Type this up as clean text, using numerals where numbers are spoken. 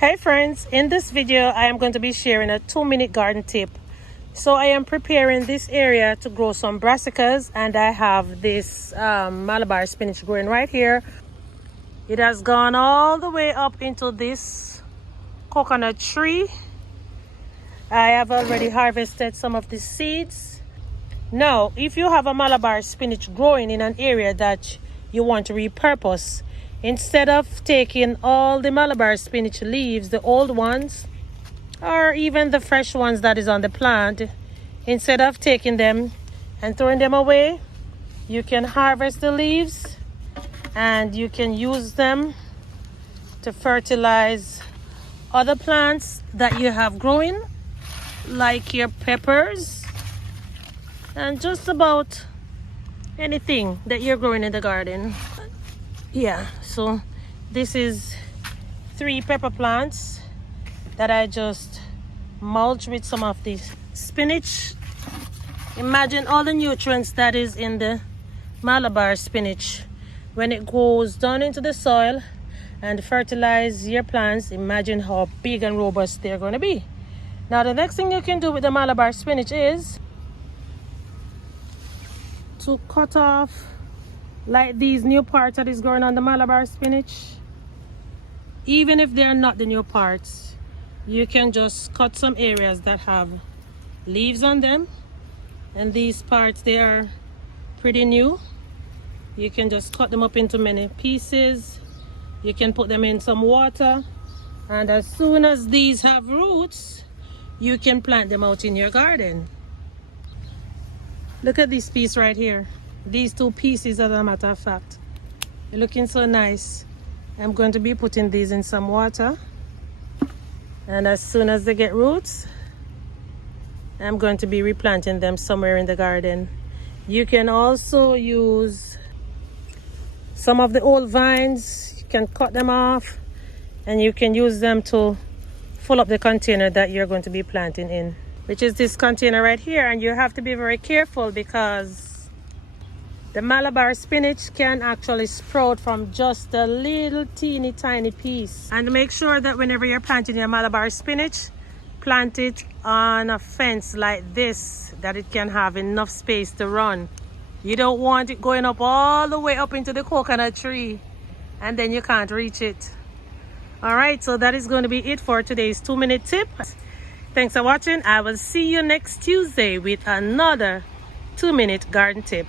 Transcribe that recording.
Hey friends, in this video I am going to be sharing a 2-minute garden tip. So I am preparing this area to grow some brassicas, and I have this Malabar spinach growing right here. It has gone all the way up into this coconut tree. I have already harvested some of the seeds. Now, if you have a Malabar spinach growing in an area that you want to repurpose, instead of taking all the Malabar spinach leaves, the old ones, or even the fresh ones that is on the plant, instead of taking them and throwing them away, you can harvest the leaves and you can use them to fertilize other plants that you have growing, like your peppers and just about anything that you're growing in the garden. Yeah, so this is 3 pepper plants that I just mulch with some of this spinach. Imagine all the nutrients that is in the Malabar spinach. When it goes down into the soil and fertilize your plants, imagine how big and robust they're going to be. Now the next thing you can do with the Malabar spinach is to cut off like these new parts that is growing on the Malabar spinach. Even if they're not the new parts, you can just cut some areas that have leaves on them, and these parts, they are pretty new. You can just cut them up into many pieces. You can put them in some water, and as soon as these have roots, you can plant them out in your garden. Look at this piece right here. These 2 pieces, as a matter of fact, they're looking so nice. I'm going to be putting these in some water, and as soon as they get roots, I'm going to be replanting them somewhere in the garden. You can also use some of the old vines. You can cut them off and you can use them to fill up the container that you're going to be planting in, which is this container right here. And you have to be very careful because the Malabar spinach can actually sprout from just a little teeny tiny piece. And make sure that whenever you're planting your Malabar spinach, plant it on a fence like this, that it can have enough space to run. You don't want it going up all the way up into the coconut tree and then you can't reach it. All right, so that is going to be it for today's 2-minute tip. Thanks for watching. I will see you next Tuesday with another 2-minute garden tip.